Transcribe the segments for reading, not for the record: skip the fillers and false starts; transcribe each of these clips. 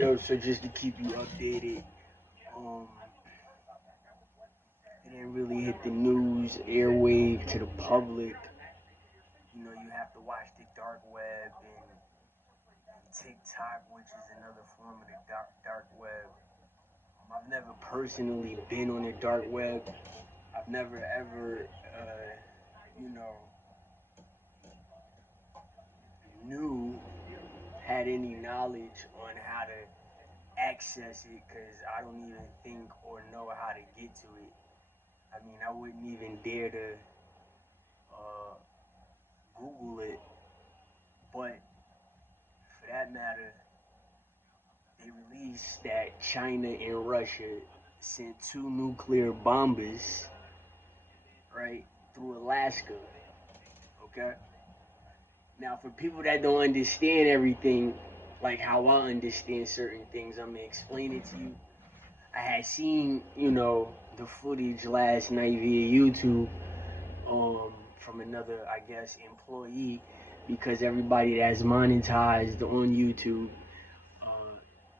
Yo, so just to keep you updated, um, it didn't really hit the news airwave to the public. You know, you have to watch the dark web and TikTok, which is another form of the dark web. I've never personally been on the dark web. I've never ever, you know, knew had any knowledge on how to access it because I don't even think or know how to get to it. I mean, I wouldn't even dare to uh, Google it, but for that matter, they released that China and Russia sent two nuclear bombers, right, through Alaska, okay? Now, for people that don't understand everything, like how I understand certain things, I'm gonna explain it to you. I had seen, the footage last night via YouTube from another, I guess, employee because everybody that's monetized on YouTube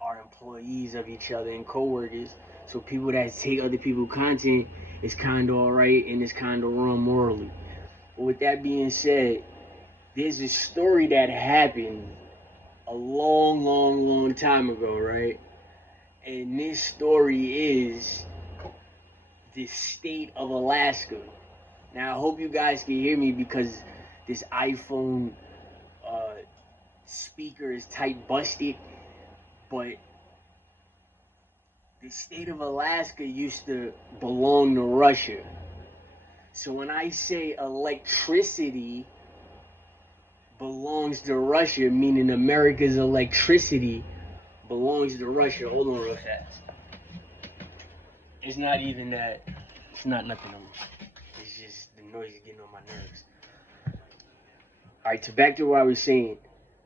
are employees of each other and coworkers. So people that take other people's content is kind of alright and it's kind of wrong morally. But with that being said, there's a story that happened a long, long, long time ago, right? And this story is the state of Alaska. Now, I hope you guys can hear me because this iPhone uh, speaker is tight busted. But the state of Alaska used to belong to Russia. So when I say electricity belongs to Russia, meaning America's electricity belongs to Russia. Hold on real fast. It's not even that. It's not nothing. It's just the noise is getting on my nerves. All right, so back to what I was saying.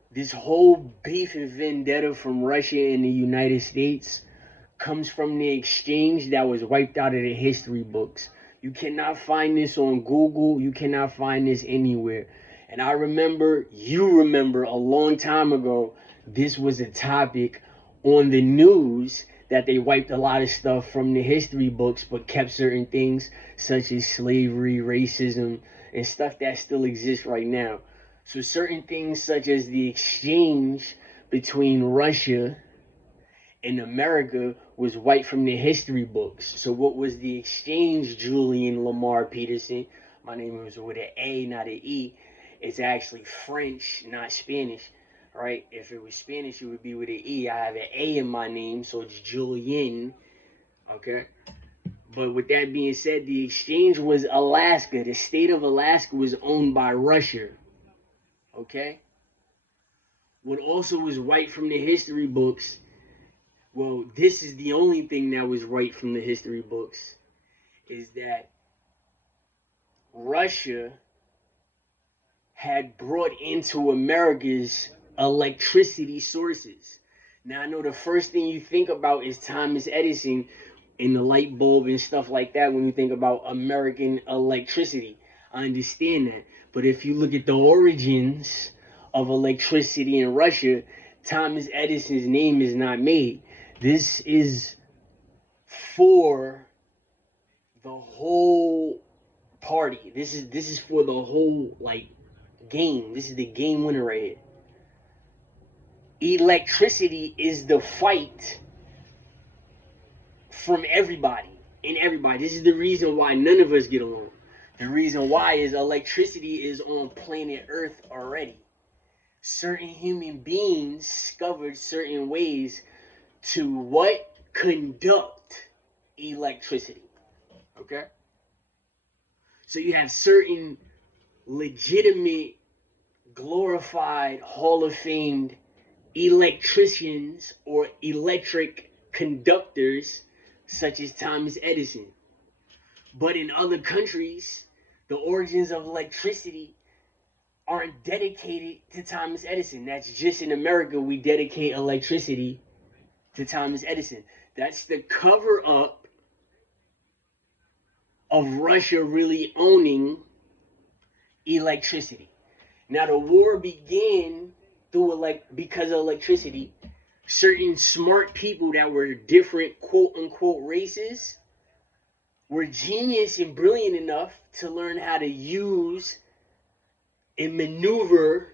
This whole beef and vendetta from Russia and the United States comes from the exchange that was wiped out of the history books. You cannot find this on Google. You cannot find this anywhere. And you remember a long time ago, this was a topic on the news that they wiped a lot of stuff from the history books, but kept certain things such as slavery, racism, and stuff that still exists right now. So certain things such as the exchange between Russia and America was wiped from the history books. So what was the exchange, Julian Lamar Peterson? My name was with an A, not an E. It's actually French, not Spanish, right? If it was Spanish, it would be with an E. I have an A in my name, so it's Julian, okay? But with that being said, the exchange was Alaska. The state of Alaska was owned by Russia, okay? What also was wiped from the history books, well, this is the only thing that was right from the history books, is that Russia had brought into America's electricity sources. Now, I know the first thing you think about is Thomas Edison and the light bulb and stuff like that when you think about American electricity. I understand that. But if you look at the origins of electricity in Russia, Thomas Edison's name is not made. This is for the whole party. This is for the whole game. This is the game winner right here. Electricity is the fight from everybody and everybody. This is the reason why none of us get along. The reason why is electricity is on planet Earth already. Certain human beings discovered certain ways to what? Conduct electricity. Okay? So you have certain legitimate, glorified, Hall of Famed electricians or electric conductors such as Thomas Edison. But in other countries, the origins of electricity aren't dedicated to Thomas Edison. That's just in America, we dedicate electricity to Thomas Edison. That's the cover up of Russia really owning electricity. Now the war began because of electricity, certain smart people that were different quote unquote races were genius and brilliant enough to learn how to use and maneuver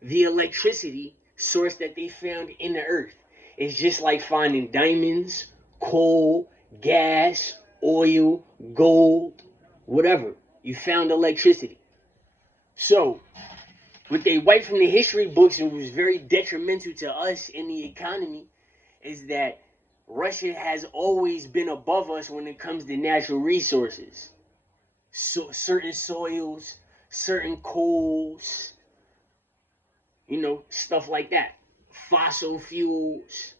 the electricity source that they found in the earth. It's just like finding diamonds, coal, gas, oil, gold, whatever. You found electricity. So, what they wiped from the history books and was very detrimental to us in the economy is that Russia has always been above us when it comes to natural resources. So certain soils, certain coals, stuff like that. Fossil fuels.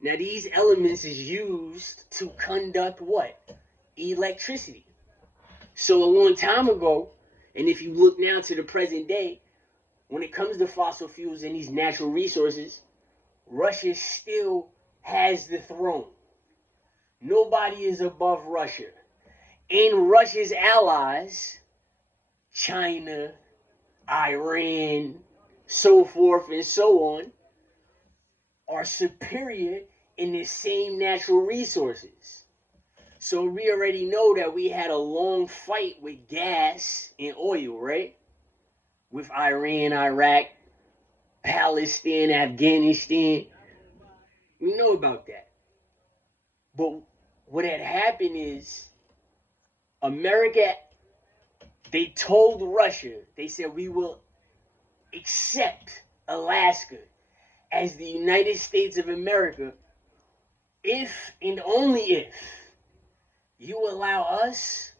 Now these elements is used to conduct what? Electricity. So a long time ago, and if you look now to the present day, when it comes to fossil fuels and these natural resources, Russia still has the throne. Nobody is above Russia. And Russia's allies, China, Iran, so forth and so on, are superior in the same natural resources. So we already know that we had a long fight with gas and oil, right? With Iran, Iraq, Palestine, Afghanistan. We know about that. But what had happened is America, they told Russia, they said, we will accept Alaska as the United States of America if and only if you allow us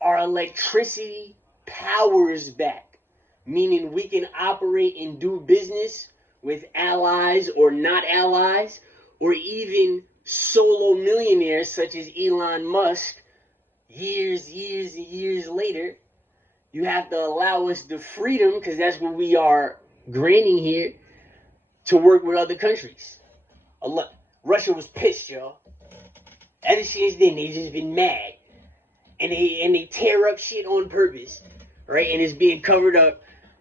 our electricity powers back. Meaning we can operate and do business with allies or not allies, or even solo millionaires such as Elon Musk. Years and years later, you have to allow us the freedom, because that's what we are granting here, to work with other countries. Russia was pissed, y'all. Ever since then, they've just been mad. And they tear up shit on purpose, right? And it's being covered up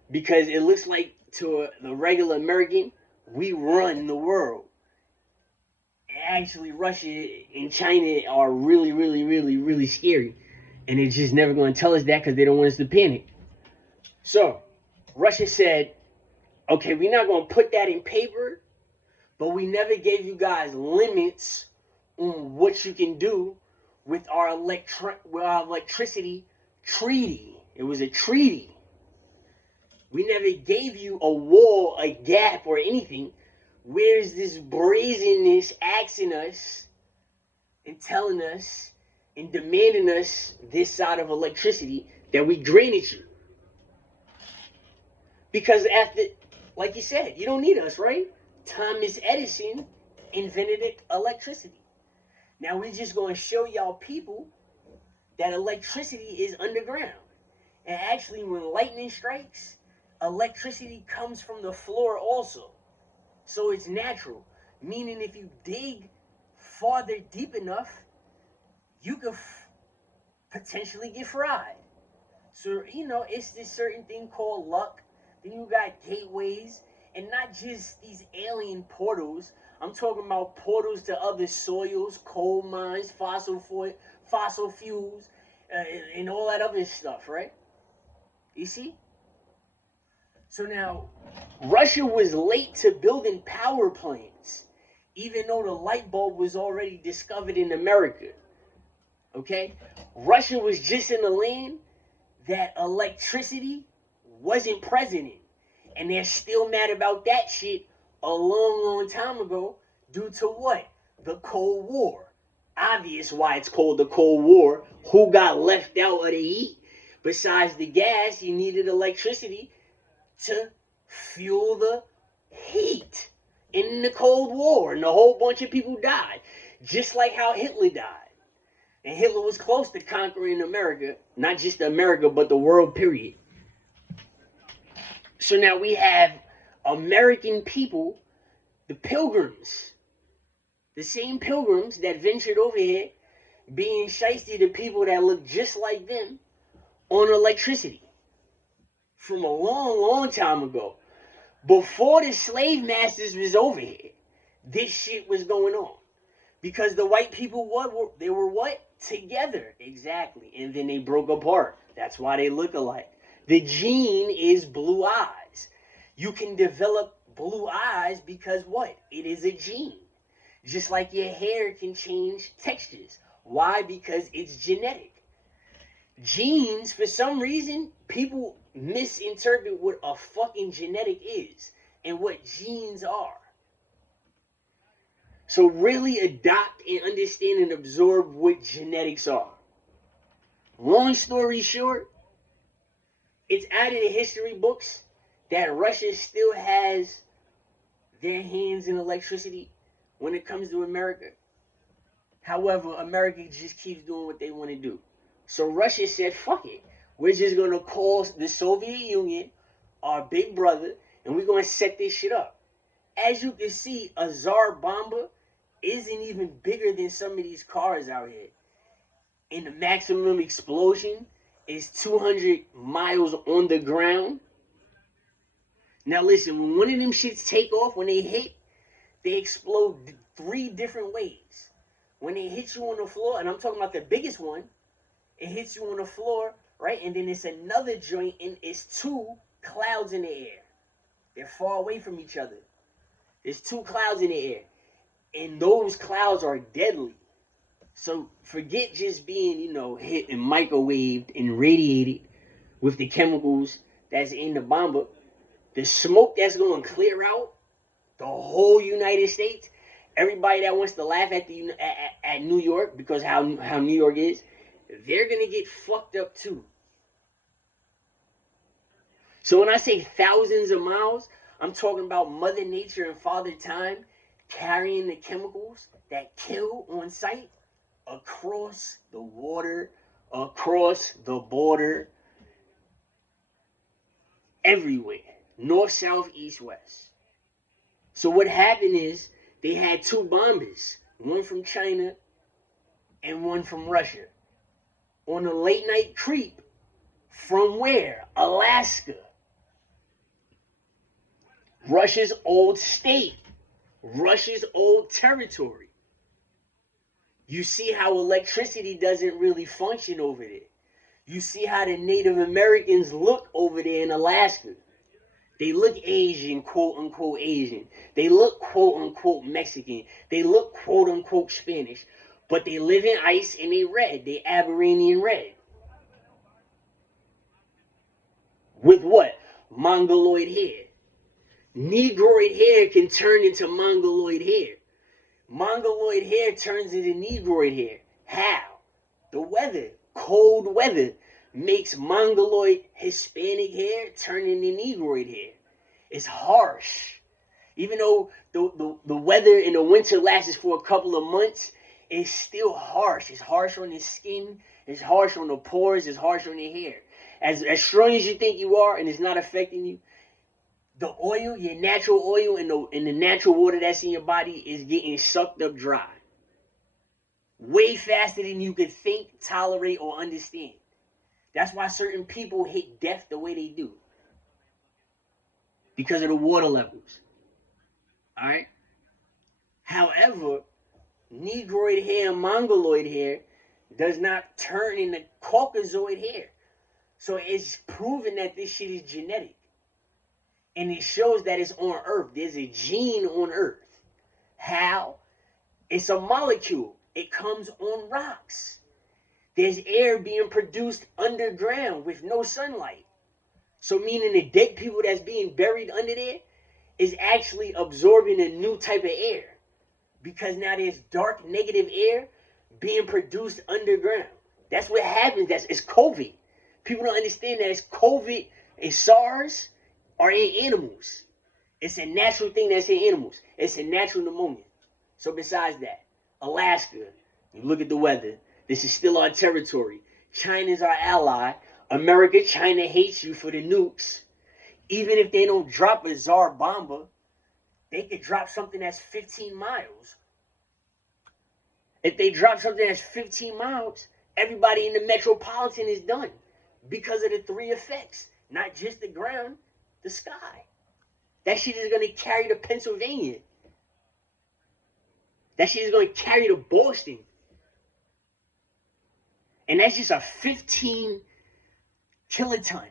because it looks like to the regular American, we run the world. Actually, Russia and China are really, really, really, really scary. And they're just never going to tell us that because they don't want us to panic. So, Russia said, okay, we're not going to put that in paper, but we never gave you guys limits on what you can do with our electricity treaty. It was a treaty. We never gave you a wall, a gap, or anything. Where's this brazenness asking us and telling us and demanding us this side of electricity that we granted you? Because after, like you said, you don't need us, right? Thomas Edison invented electricity. Now we're just going to show y'all people that electricity is underground. And actually, when lightning strikes, electricity comes from the floor also. So it's natural. Meaning if you dig farther deep enough, you could potentially get fried. So, it's this certain thing called luck. Then you got gateways, and not just these alien portals. I'm talking about portals to other soils, coal mines, fossil fuels, and all that other stuff, right? You see? So now, Russia was late to building power plants, even though the light bulb was already discovered in America. Okay? Russia was just in a land that electricity wasn't present in. And they're still mad about that shit a long, long time ago due to what? The Cold War. Obvious why it's called the Cold War. Who got left out of the heat? Besides the gas, you needed electricity to fuel the heat in the Cold War. And a whole bunch of people died. Just like how Hitler died. And Hitler was close to conquering America. Not just America, but the world, period. So now we have American people, the pilgrims, the same pilgrims that ventured over here, being shiesty to people that look just like them on electricity from a long, long time ago, before the slave masters was over here. this shit was going on. Because the white people, they were what? Together. Exactly. And then they broke apart. That's why they look alike. The gene is blue eyes. You can develop blue eyes because what? It is a gene. Just like your hair can change textures. Why? Because it's genetic. Genes, for some reason, people misinterpret what a fucking genetic is and what genes are. So really adopt and understand and absorb what genetics are. Long story short, it's out of the history books that Russia still has their hands in electricity when it comes to America. However, America just keeps doing what they want to do. So Russia said, fuck it. We're just going to call the Soviet Union our big brother, and we're going to set this shit up. As you can see, a Tsar Bomba isn't even bigger than some of these cars out here. And the maximum explosion is 200 miles on the ground. Now listen, when one of them shits take off, when they hit, they explode 3 different ways. When they hit you on the floor, and I'm talking about the biggest one, it hits you on the floor, right? And then it's another joint, and it's 2 clouds in the air. They're far away from each other. There's 2 clouds in the air. And those clouds are deadly. So forget just being, hit and microwaved and radiated with the chemicals that's in the bomber. The smoke that's going to clear out the whole United States. Everybody that wants to laugh at at New York because how New York is, they're going to get fucked up too. So when I say thousands of miles, I'm talking about Mother Nature and Father Time carrying the chemicals that kill on sight across the water, across the border, everywhere. North, south, east, west. So what happened is they had 2 bombers, one from China and one from Russia, on a late night creep from where? Alaska. Russia's old state. Russia's old territory. You see how electricity doesn't really function over there. You see how the Native Americans look over there in Alaska. They look Asian, quote unquote Asian. They look quote unquote Mexican. They look quote unquote Spanish. But they live in ice and they red. They Aberranian red. With what? Mongoloid hair. Negroid hair can turn into Mongoloid hair. Mongoloid hair turns into Negroid hair. How? The weather, cold weather, makes Mongoloid Hispanic hair turn into Negroid hair. It's harsh. Even though the weather in the winter lasts for a couple of months, it's still harsh. It's harsh on the skin. It's harsh on the pores. It's harsh on the hair. As strong as you think you are and it's not affecting you, the oil, your natural oil and the natural water that's in your body is getting sucked up dry. Way faster than you could think, tolerate, or understand. That's why certain people hit death the way they do. Because of the water levels. Alright? However, Negroid hair and Mongoloid hair does not turn into Caucasoid hair. So it's proven that this shit is genetic. And it shows that it's on Earth. There's a gene on Earth. How? It's a molecule. It comes on rocks. There's air being produced underground with no sunlight. So meaning the dead people that's being buried under there is actually absorbing a new type of air. Because now there's dark negative air being produced underground. That's what happens. It's COVID. People don't understand that it's COVID and SARS are in animals. It's a natural thing that's in animals. It's a natural pneumonia. So besides that, Alaska, you look at the weather. This is still our territory. China's our ally. America, China hates you for the nukes. Even if they don't drop a Tsar Bomba, they could drop something that's 15 miles. If they drop something that's 15 miles, everybody in the metropolitan is done. Because of the 3 effects. Not just the ground, the sky. That shit is going to carry to Pennsylvania. That shit is going to carry to Boston. And that's just a 15 kiloton.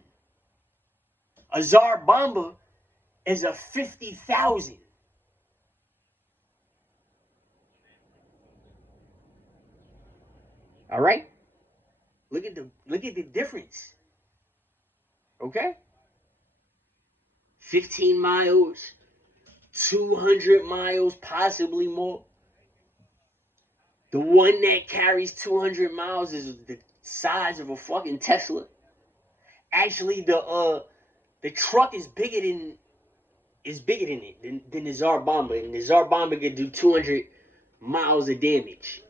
A Tsar Bomba is a 50,000. All right? Look at the difference. Okay? 15 miles, 200 miles, possibly more. The one that carries 200 miles is the size of a fucking Tesla. Actually, the truck is bigger than it than the Tsar Bomba, and the Tsar Bomba could do 200 miles of damage.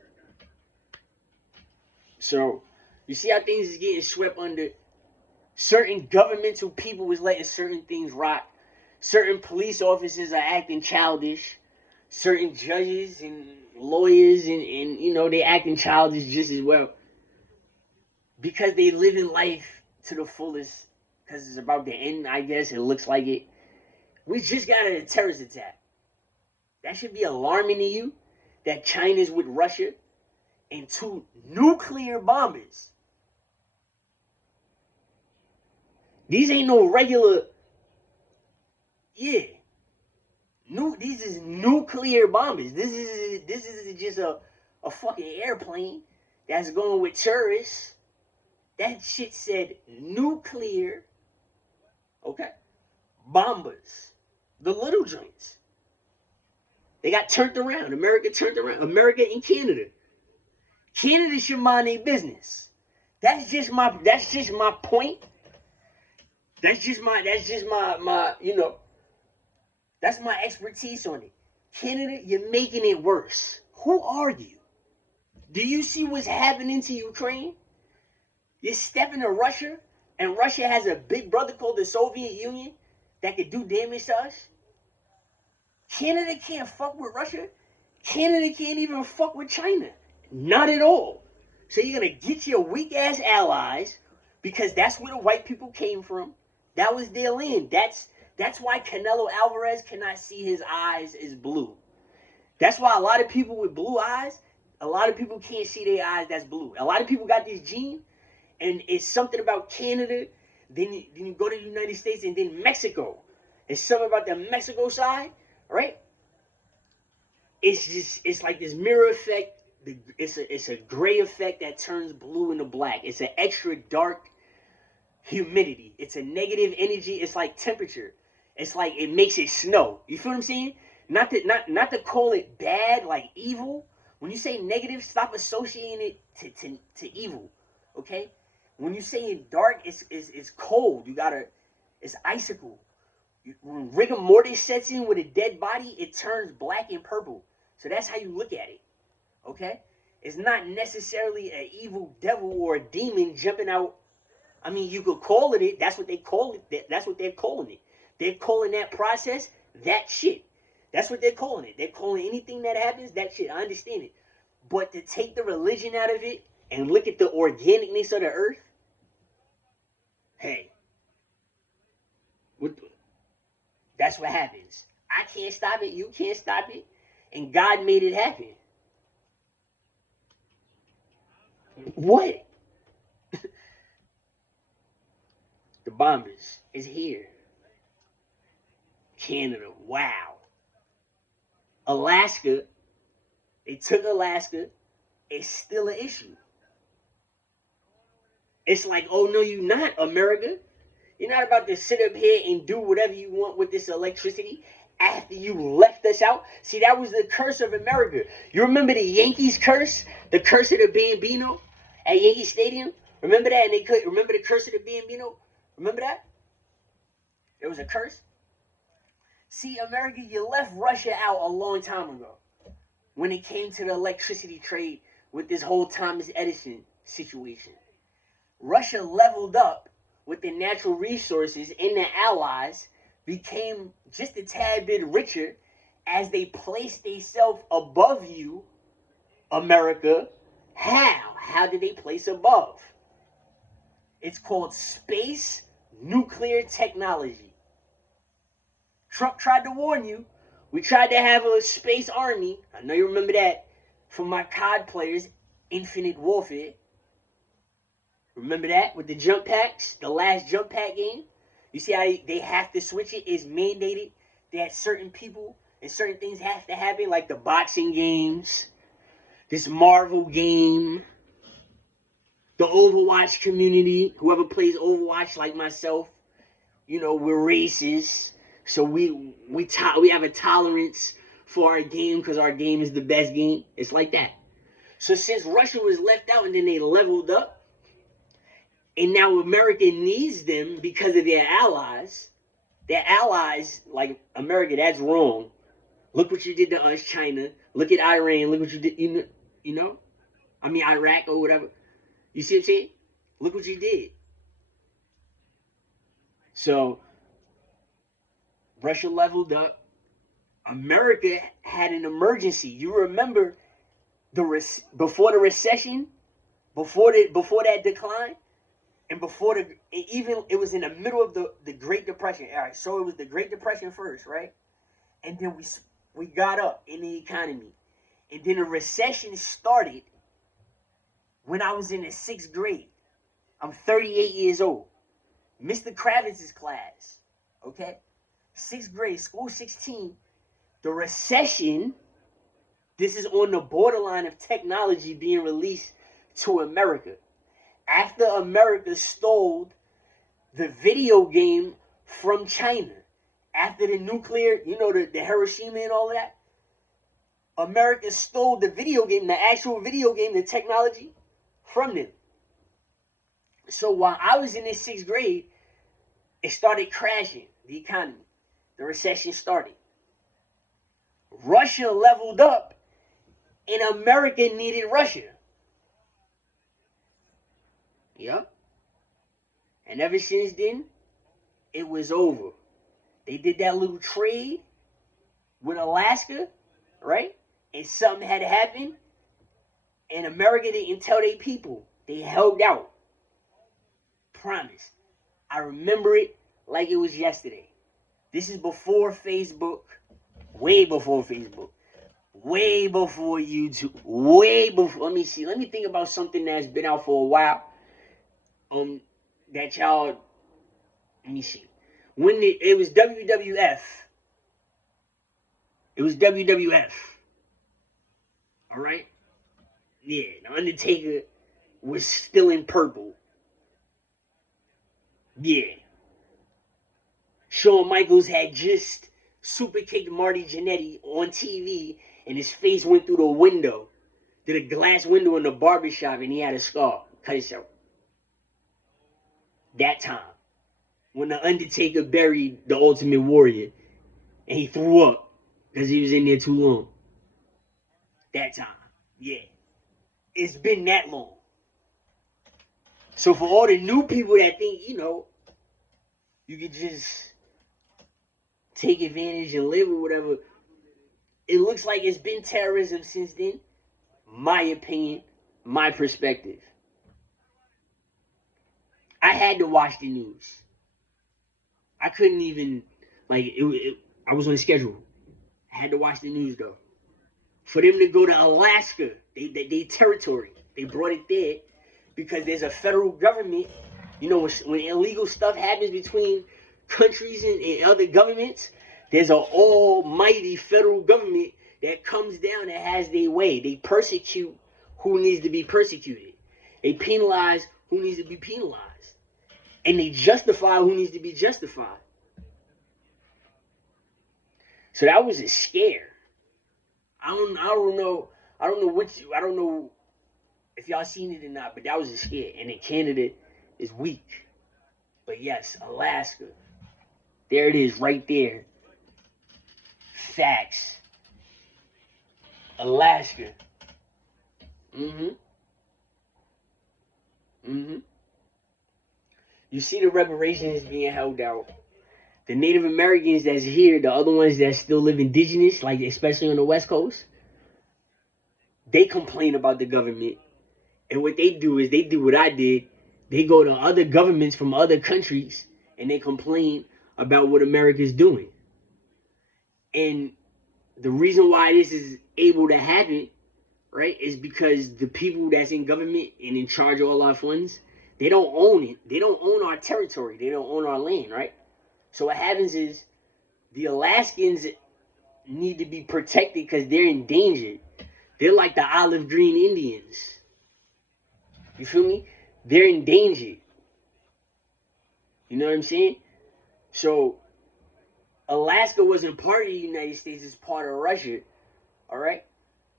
So you see how things is getting swept under. Certain governmental people was letting certain things rock. Certain police officers are acting childish. Certain judges and lawyers and you know, they acting childish just as well. Because they live in life to the fullest. Because it's about to end, I guess. It looks like it. We just got a terrorist attack. That should be alarming to you. That China's with Russia and 2 nuclear bombers. These ain't no regular. Yeah. These is nuclear bombers. This is just a fucking airplane that's going with terrorists. That shit said nuclear. Okay. Bombers. The little joints. They got turned around. America turned around. America and Canada. Canada should mind their business. That's just my point. That's just my you know, that's my expertise on it. Canada, you're making it worse. Who are you? Do you see what's happening to Ukraine? You're stepping to Russia, and Russia has a big brother called the Soviet Union that could do damage to us. Canada can't fuck with Russia. Canada can't even fuck with China. Not at all. So you're going to get your weak ass allies, because that's where the white people came from. That was their land. That's why Canelo Alvarez cannot see his eyes as blue. That's why a lot of people with blue eyes, a lot of people can't see their eyes that's blue. A lot of people got this gene, and it's something about Canada. Then you go to the United States, and then Mexico. It's something about the Mexico side, right? It's like this mirror effect. It's a gray effect that turns blue into black. It's an extra dark humidity. It's a negative energy. It's like temperature. It's like it makes it snow. You feel what I'm saying? Not to call it bad, like evil. When you say negative, stop associating it to evil. Okay? When you say it dark, it's cold. It's icicle. When rigor mortis sets in with a dead body, it turns black and purple. So that's how you look at it. Okay? It's not necessarily an evil devil or a demon jumping out. I mean, you could call it. That's what they call it. That's what they're calling it. They're calling that process that shit. That's what they're calling it. They're calling anything that happens that shit. I understand it. But to take the religion out of it and look at the organicness of the earth, hey, that's what happens. I can't stop it. You can't stop it. And God made it happen. What? The bombers is here. Canada, wow. Alaska, they took Alaska. It's still an issue. It's like, oh no, you're not, America. You're not about to sit up here and do whatever you want with this electricity after you left us out. See, that was the curse of America. You remember the Yankees curse? The curse of the Bambino at Yankee Stadium? Remember that? And they could remember the curse of the Bambino? Remember that? There was a curse. See, America, you left Russia out a long time ago when it came to the electricity trade with this whole Thomas Edison situation. Russia leveled up with the natural resources, and the allies became just a tad bit richer as they placed themselves above you, America. How? How did they place above? It's called space nuclear technology. Trump tried to warn you, We tried to have a space army. I know you remember that from my COD players, Infinite Warfare. Remember that with the jump packs, the last jump pack game? You see how they have to switch it? It's mandated that certain people and certain things have to happen, like the boxing games, this Marvel game, the Overwatch community. Whoever plays Overwatch, like myself, you know, we're racist, so we have a tolerance for our game because our game is the best game. It's like that. So since Russia was left out and then they leveled up, and now America needs them because of their allies. Their allies, like America, that's wrong. Look what you did to us, China. Look at Iran. Look what you did, you know? I mean, Iraq or whatever. You see what I'm saying? Look what you did. So, Russia leveled up. America had an emergency. You remember before the recession, before that decline, and before it was in the middle of the Great Depression. All right, so it was the Great Depression first, right? And then we got up in the economy. And then the recession started when I was in the 6th grade. I'm 38 years old. Mr. Kravitz's class, okay? 6th grade, school 16. The recession, this is on the borderline of technology being released to America. After America stole the video game from China, after the nuclear, you know, the Hiroshima and all of that, America stole the video game, the actual video game, the technology from them. So while I was in the 6th grade, it started crashing, the economy. The recession started. Russia leveled up, and America needed Russia. Yep. And ever since then, it was over. They did that little trade with Alaska, right? And something had happened. And America didn't tell their people. They held out. Promise. I remember it like it was yesterday. This is before Facebook. Way before Facebook. Way before YouTube. Way before. Let me see. Let me think about something that's been out for a while. That y'all, let me see. When it was WWF. It was WWF. All right? Yeah, the Undertaker was still in purple. Yeah. Shawn Michaels had just super kicked Marty Jannetty on TV, and his face went through the window, through the glass window in the barbershop, and he had a scar. Cut himself. That time, when the Undertaker buried the Ultimate Warrior, and he threw up because he was in there too long. That time, yeah. It's been that long. So for all the new people that think, you know, you could just take advantage and live or whatever, it looks like it's been terrorism since then. My opinion, my perspective. I had to watch the news. I couldn't even, like, I was on schedule. I had to watch the news, though. For them to go to Alaska, they territory, they brought it there because there's a federal government. You know, when illegal stuff happens between countries and other governments, there's an almighty federal government that comes down and has their way. They persecute who needs to be persecuted. They penalize who needs to be penalized. And they justify who needs to be justified. So that was a scare. I don't know if y'all seen it or not, but that was a scare. And the candidate is weak. But yes, Alaska. There it is right there. Facts. Alaska. You see the reparations being held out. The Native Americans that's here, the other ones that still live indigenous, like especially on the West Coast, they complain about the government. And what they do is they do what I did. They go to other governments from other countries and they complain about what America's doing. And the reason why this is able to happen, right, is because the people that's in government and in charge of all our funds, they don't own it. They don't own our territory. They don't own our land, right? So what happens is the Alaskans need to be protected because they're endangered. They're like the olive green Indians. You feel me? They're endangered. You know what I'm saying? So Alaska wasn't part of the United States, it's part of Russia. All right?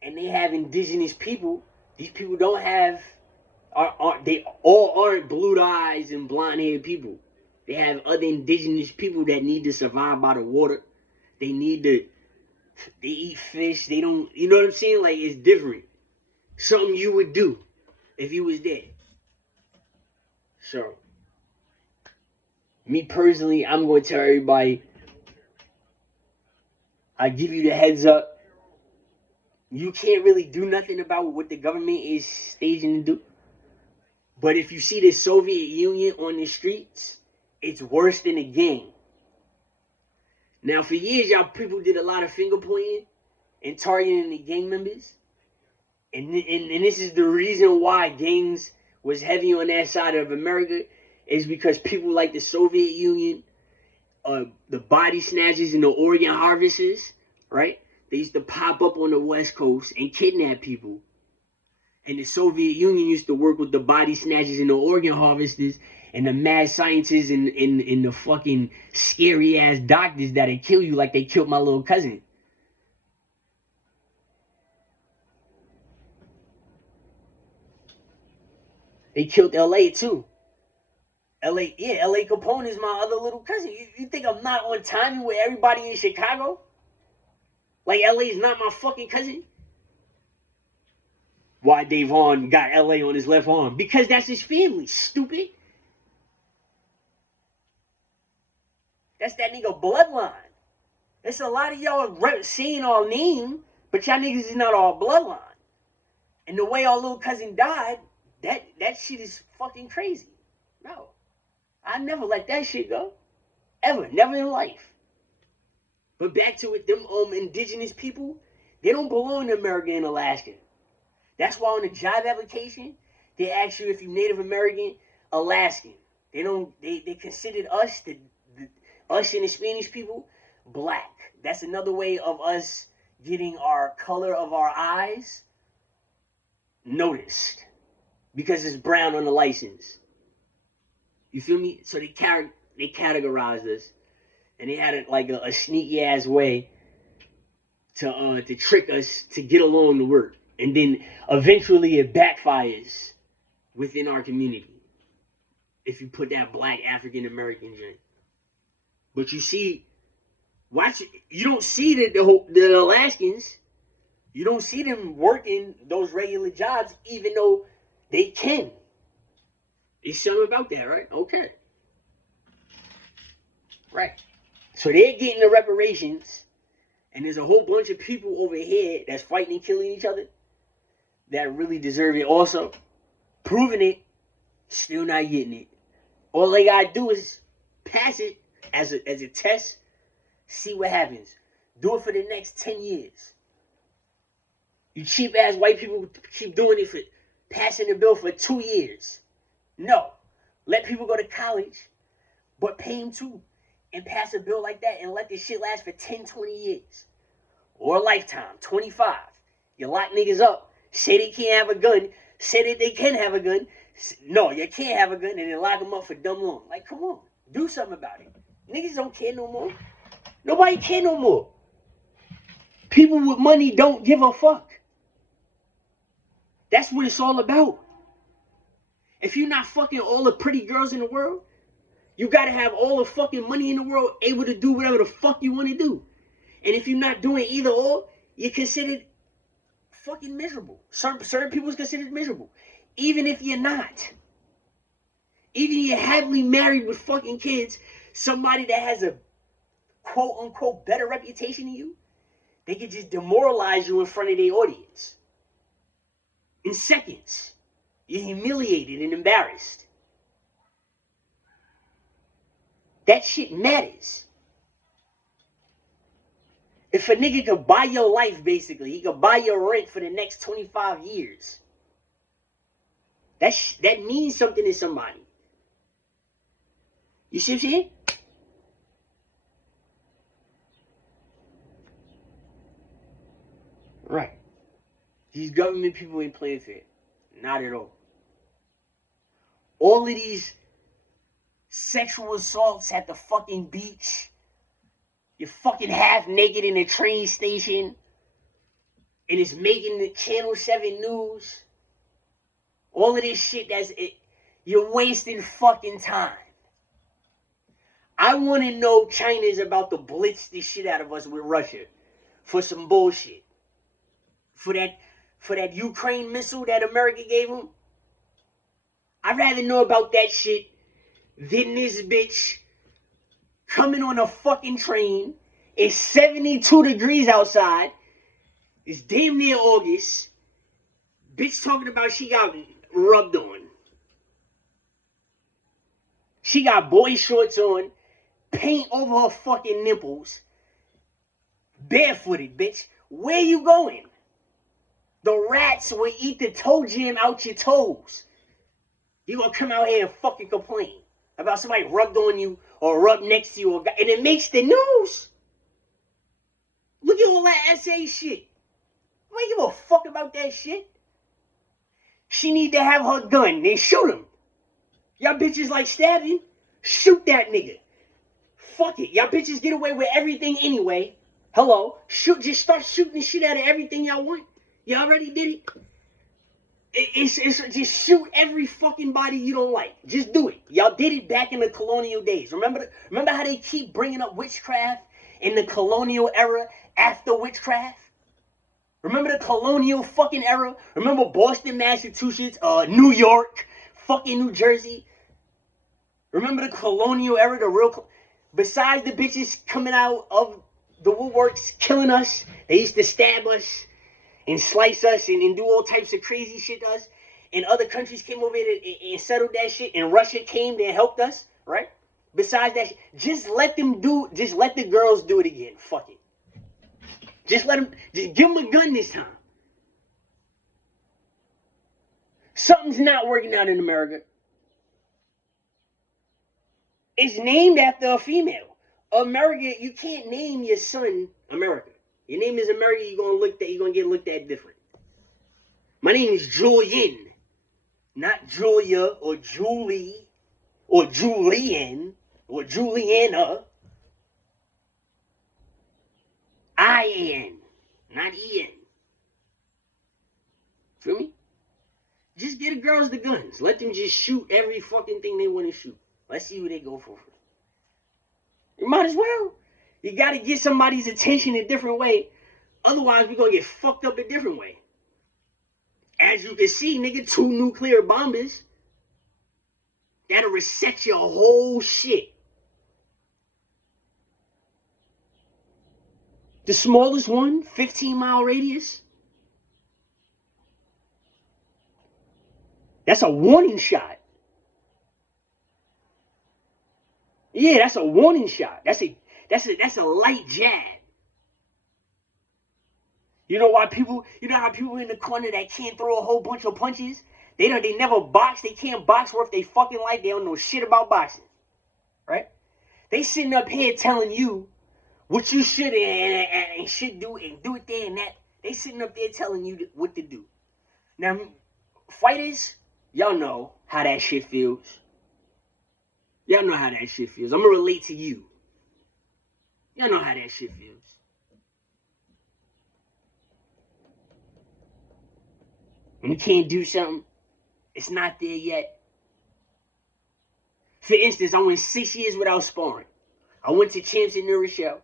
And they have indigenous people. These people don't have, they all aren't blue eyes and blonde haired people. They have other indigenous people that need to survive by the water. They eat fish. They don't, you know what I'm saying? Like, it's different. Something you would do if you was there. So, me personally, I'm going to tell everybody, I give you the heads up. You can't really do nothing about what the government is staging to do. But if you see the Soviet Union on the streets, it's worse than a gang. Now, for years, y'all people did a lot of finger pointing and targeting the gang members. And this is the reason why gangs was heavy on that side of America, is because people like the Soviet Union, the body snatchers and the organ harvesters, right? They used to pop up on the West Coast and kidnap people. And the Soviet Union used to work with the body snatchers and the organ harvesters and the mad scientists and the fucking scary ass doctors that'd kill you like they killed my little cousin. They killed LA too. LA Capone is my other little cousin. You think I'm not on timing with everybody in Chicago? Like LA is not my fucking cousin? Why Davon got LA on his left arm? Because that's his family, stupid. That's that nigga bloodline. There's a lot of y'all saying our name, but y'all niggas is not our bloodline. And the way our little cousin died, that shit is fucking crazy. No. I never let that shit go. Ever. Never in life. But back to it, them indigenous people, they don't belong to America and Alaska. That's why on the job application, they ask you if you're Native American, Alaskan. They considered us, us and the Spanish people, black. That's another way of us getting our color of our eyes noticed. Because it's brown on the license. You feel me? So they categorized us. And they had a sneaky ass way to trick us to get along to work. And then eventually it backfires within our community. If you put that black African American joint. But you see, you don't see the Alaskans. You don't see them working those regular jobs, even though they can. There's something about that, right? Okay. Right. So they're getting the reparations, and there's a whole bunch of people over here that's fighting and killing each other that really deserve it also. Proving it, still not getting it. All they gotta do is pass it as a test, see what happens. Do it for the next 10 years. You cheap ass white people keep doing it for passing the bill for 2 years. No. Let people go to college, but pay them too. And pass a bill like that and let this shit last for 10, 20 years. Or a lifetime, 25. You lock niggas up, say they can't have a gun, say that they can have a gun. No, you can't have a gun, and then lock them up for dumb long. Like, come on. Do something about it. Niggas don't care no more. Nobody care no more. People with money don't give a fuck. That's what it's all about. If you're not fucking all the pretty girls in the world, you gotta have all the fucking money in the world able to do whatever the fuck you want to do. And if you're not doing either or, you're considered fucking miserable. Certain people is considered miserable. Even if you're not. Even if you're happily married with fucking kids, somebody that has a quote unquote better reputation than you, they can just demoralize you in front of their audience. In seconds. You're humiliated and embarrassed. That shit matters. If a nigga could buy your life, basically, he could buy your rent for the next 25 years. That means something to somebody. You see what I'm saying? Right. These government people ain't playing fair. Not at all. All of these sexual assaults at the fucking beach. You're fucking half naked in a train station. And it's making the Channel 7 news. All of this shit you're wasting fucking time. I want to know China's about to blitz the shit out of us with Russia for some bullshit. For that Ukraine missile that America gave them. I'd rather know about that shit than this bitch coming on a fucking train. It's 72 degrees outside. It's damn near August. Bitch talking about she got rubbed on. She got boy shorts on, paint over her fucking nipples, barefooted, bitch. Where you going? The rats will eat the toe jam out your toes. You gonna come out here and fucking complain about somebody rubbed on you or rubbed next to you, and it makes the news. Look at all that SA shit. I don't give a fuck about that shit. She need to have her gun. Then shoot him. Y'all bitches like stabbing. Shoot that nigga. Fuck it. Y'all bitches get away with everything anyway. Hello. Just start shooting the shit out of everything y'all want. Y'all already did it. It's just shoot every fucking body you don't like. Just do it. Y'all did it back in the colonial days. Remember how they keep bringing up witchcraft in the colonial era after witchcraft? Remember the colonial fucking era? Remember Boston, Massachusetts, New York, fucking New Jersey? Remember the colonial era, besides the bitches coming out of the woodworks killing us, they used to stab us and slice us and do all types of crazy shit to us. And other countries came over here and settled that shit. And Russia came and helped us, right? Besides that shit, just let the girls do it again. Fuck it. Just give them a gun this time. Something's not working out in America. It's named after a female. America, you can't name your son America. Your name is America, you're gonna get looked at different. My name is Julian, not Julia or Julie or Julian or Juliana. I-N, not E-N. Feel me? Just get the girls the guns. Let them just shoot every fucking thing they want to shoot. Let's see who they go for. You might as well. You got to get somebody's attention a different way. Otherwise, we're going to get fucked up a different way. As you can see, nigga, 2 nuclear bombers. That'll reset your whole shit. The smallest one, 15-mile radius. That's a warning shot. Yeah, that's a warning shot. That's a light jab. You know how people in the corner that can't throw a whole bunch of punches? They never box. They can't box worth their fucking life. They don't know shit about boxing. Right? They sitting up here telling you what you should and should do and do it there and that. They sitting up there telling you what to do. Now, fighters, y'all know how that shit feels. Y'all know how that shit feels. I'm going to relate to you. Y'all know how that shit feels. When you can't do something, it's not there yet. For instance, I went 6 years without sparring. I went to Champs in New Rochelle.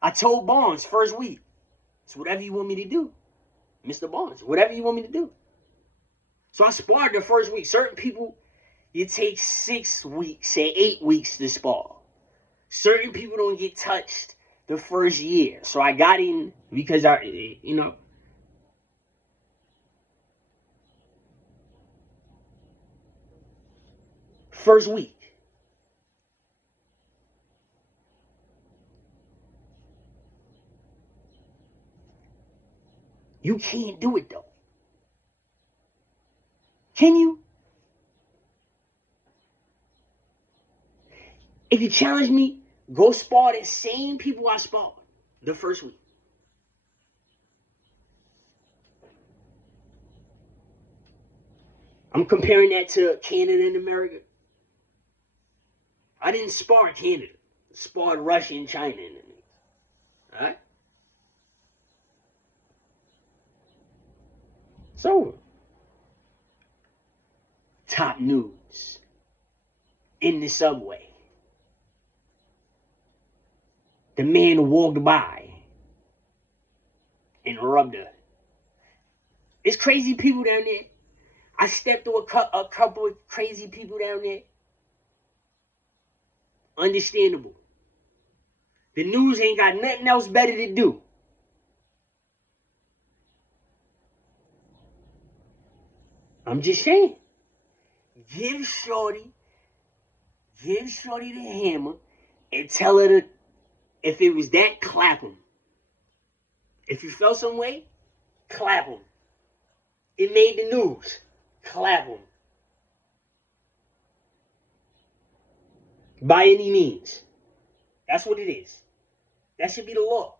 I told Barnes first week, it's whatever you want me to do. Mr. Barnes, whatever you want me to do. So I sparred the first week. Certain people, it takes 6 weeks, say 8 weeks to spar. Certain people don't get touched the first year. So I got in because first week. You can't do it, though. Can you? If you challenge me, go spar the same people I sparred the first week. I'm comparing that to Canada and America. I didn't spar Canada. I sparred Russia and China. Alright? So, top news in the subway. The man walked by and rubbed her. There's crazy people down there. I stepped through a couple of crazy people down there. Understandable. The news ain't got nothing else better to do. I'm just saying. Give Shorty the hammer and tell her to, if it was that, clap him. If you felt some way, clap him. It made the news. Clap him. By any means. That's what it is. That should be the law.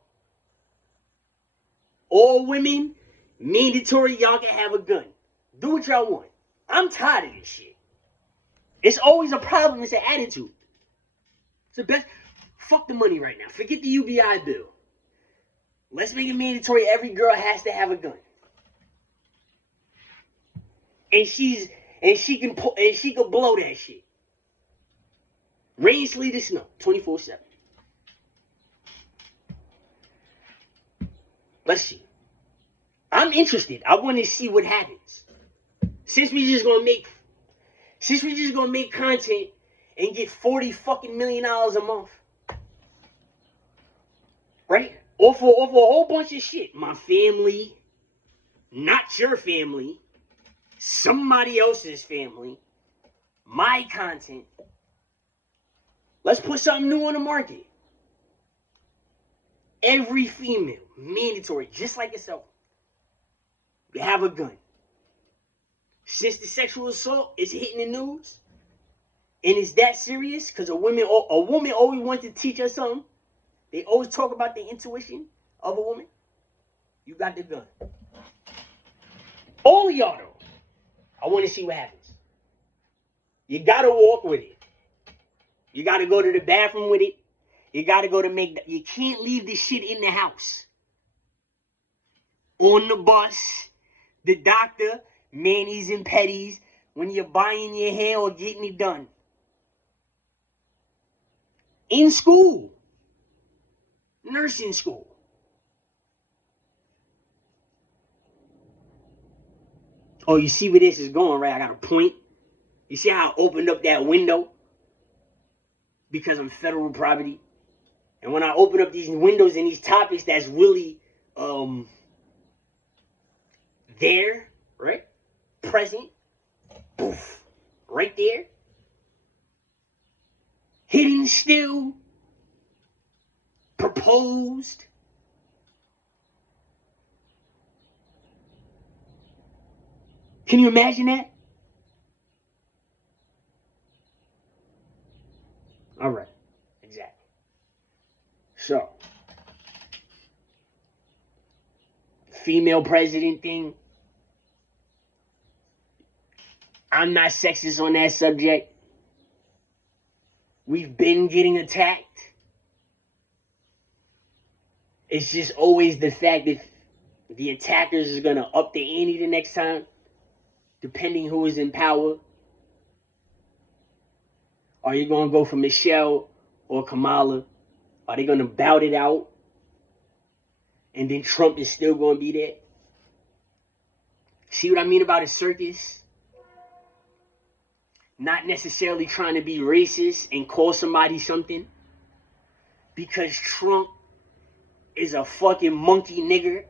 All women, mandatory, y'all can have a gun. Do what y'all want. I'm tired of this shit. It's always a problem. It's an attitude. It's the best. Fuck the money right now. Forget the UBI bill. Let's make it mandatory. Every girl has to have a gun. And she can blow that shit. Rain, sleet, or snow, 24/7. Let's see. I'm interested. I want to see what happens. Since we just gonna make content and get $40 fucking million a month, right? Or for a whole bunch of shit. My family, not your family, somebody else's family, my content. Let's put something new on the market. Every female, mandatory, just like yourself, you have a gun. Since the sexual assault is hitting the news, and it's that serious, because a woman always wants to teach us something. They always talk about the intuition of a woman. You got the gun. All of y'all, though, I want to see what happens. You got to walk with it. You got to go to the bathroom with it. You got to go to you can't leave this shit in the house. On the bus, the doctor, manis and petties, when you're buying your hair or getting it done. In school. Nursing school. Oh, you see where this is going, right? I got a point. You see how I opened up that window? Because I'm federal property. And when I open up these windows and these topics that's really there, right? Present. Poof. Right there. Hidden still. Proposed. Can you imagine that? All right. Exactly. So, female president thing. I'm not sexist on that subject. We've been getting attacked. It's just always the fact that the attackers is going to up the ante the next time, depending who is in power. Are you going to go for Michelle or Kamala? Are they going to bout it out? And then Trump is still going to be there? See what I mean about a circus? Not necessarily trying to be racist and call somebody something. Because Trump is a fucking monkey nigger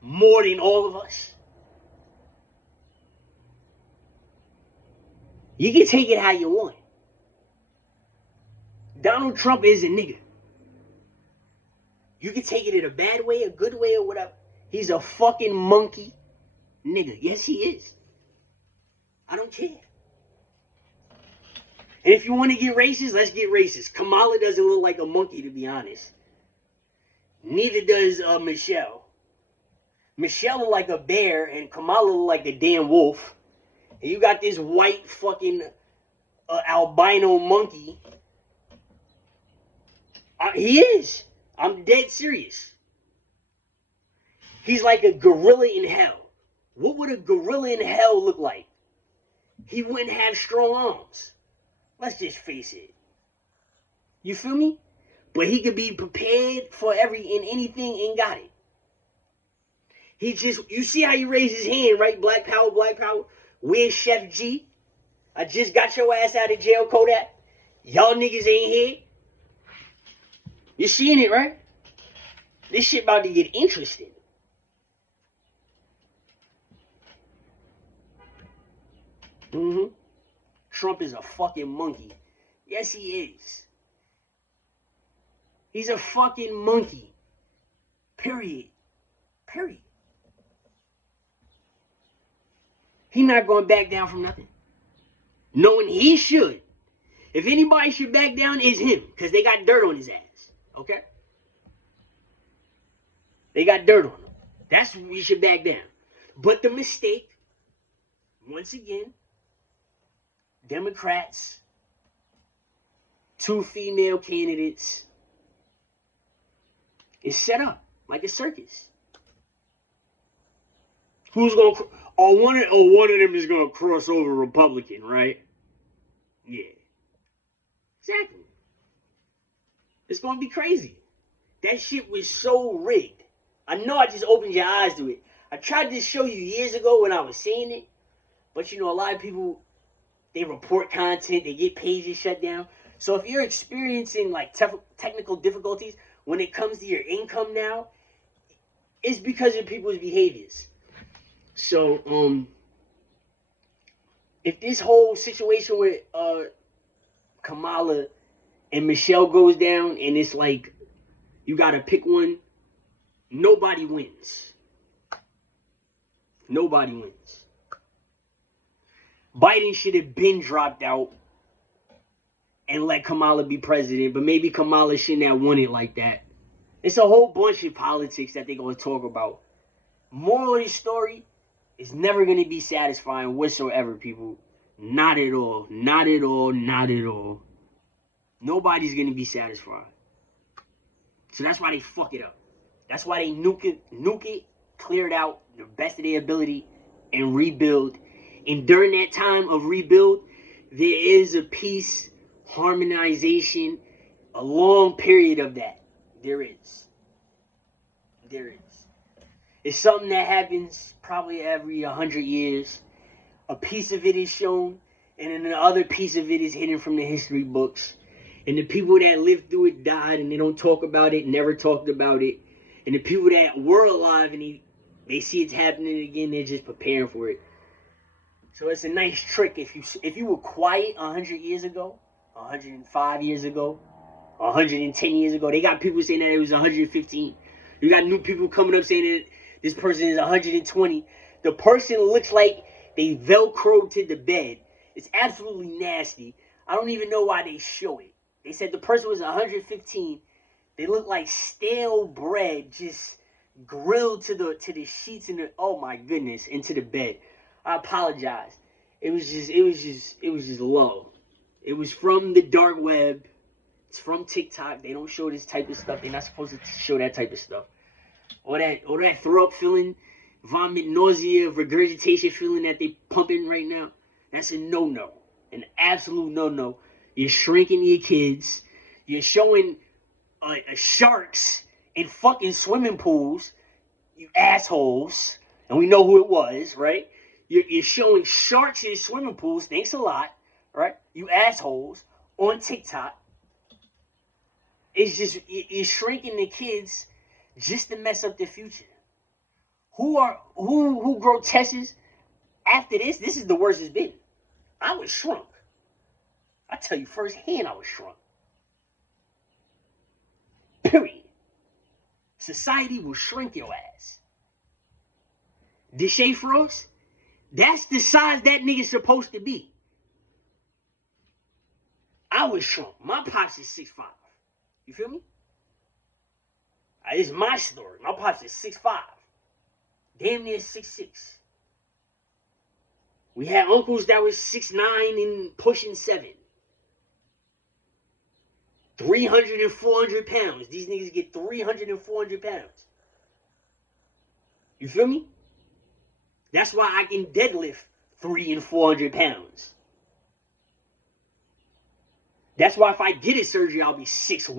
more than all of us. You can take it how you want. Donald Trump is a nigger. You can take it in a bad way, a good way, or whatever. He's a fucking monkey nigga. Yes, he is. I don't care. And if you want to get racist, let's get racist. Kamala doesn't look like a monkey, to be honest. Neither does Michelle. Michelle look like a bear, and Kamala look like a damn wolf. And you got this white fucking albino monkey. He is. I'm dead serious. He's like a gorilla in hell. What would a gorilla in hell look like? He wouldn't have strong arms. Let's just face it. You feel me? But he could be prepared for anything and got it. You see how he raised his hand, right? Black power, black power. Where's Chef G? I just got your ass out of jail, Kodak. Y'all niggas ain't here. You're seeing it, right? This shit about to get interesting. Trump is a fucking monkey. Yes, he is. He's a fucking monkey. Period. Period. He's not going to back down from nothing. Knowing he should. If anybody should back down, it's him. Because they got dirt on his ass. Okay? They got dirt on him. That's when we should back down. But the mistake, once again, Democrats, 2 female candidates, is set up like a circus. Who's going to... one of them is going to cross over Republican, right? Yeah. Exactly. It's going to be crazy. That shit was so rigged. I know I just opened your eyes to it. I tried to show you years ago when I was saying it. But, a lot of people, they report content. They get pages shut down. So if you're experiencing, like, technical difficulties when it comes to your income now, it's because of people's behaviors. So, if this whole situation with Kamala and Michelle goes down and it's like you gotta pick one, nobody wins. Nobody wins. Biden should have been dropped out and let Kamala be president, but maybe Kamala shouldn't have won it like that. It's a whole bunch of politics that they're gonna talk about. Moral of the story, it's never going to be satisfying whatsoever, people. Not at all. Not at all. Not at all. Nobody's going to be satisfied. So that's why they fuck it up. That's why they nuke it, clear it out, the best of their ability, and rebuild. And during that time of rebuild, there is a peace, harmonization, a long period of that. There is. There is. It's something that happens probably every 100 years. A piece of it is shown, and then the other piece of it is hidden from the history books. And the people that lived through it died, and they don't talk about it, never talked about it. And the people that were alive and they see it's happening again, they're just preparing for it. So it's a nice trick. If you were quiet 100 years ago, 105 years ago, 110 years ago, they got people saying that it was 115. You got new people coming up saying that this person is 120. The person looks like they Velcroed to the bed. It's absolutely nasty. I don't even know why they show it. They said the person was 115. They look like stale bread just grilled to the sheets and oh my goodness, into the bed. I apologize. It was just low. It was from the dark web. It's from TikTok. They don't show this type of stuff. They're not supposed to show that type of stuff. All that throw up feeling, vomit, nausea, regurgitation feeling that they pumping right now, that's a no-no. An absolute no-no. You're shrinking your kids. You're showing sharks in fucking swimming pools. You assholes. And we know who it was, right? You're showing sharks in swimming pools. Thanks a lot, right? You assholes on TikTok. It's just, you're shrinking the kids just to mess up their future. Who grow testes after this? This is the worst it's been. I was shrunk. I tell you firsthand, I was shrunk. Period. Society will shrink your ass. Deshae Frost, that's the size that nigga's supposed to be. I was shrunk. My pops is 6'5". You feel me? It's my story. My pops is 6'5". Damn near 6'6". We had uncles that was 6'9" and pushing 7. 300 and 400 pounds. These niggas get 300 and 400 pounds. You feel me? That's why I can deadlift 300 and 400 pounds. That's why if I get a surgery, I'll be 6'1".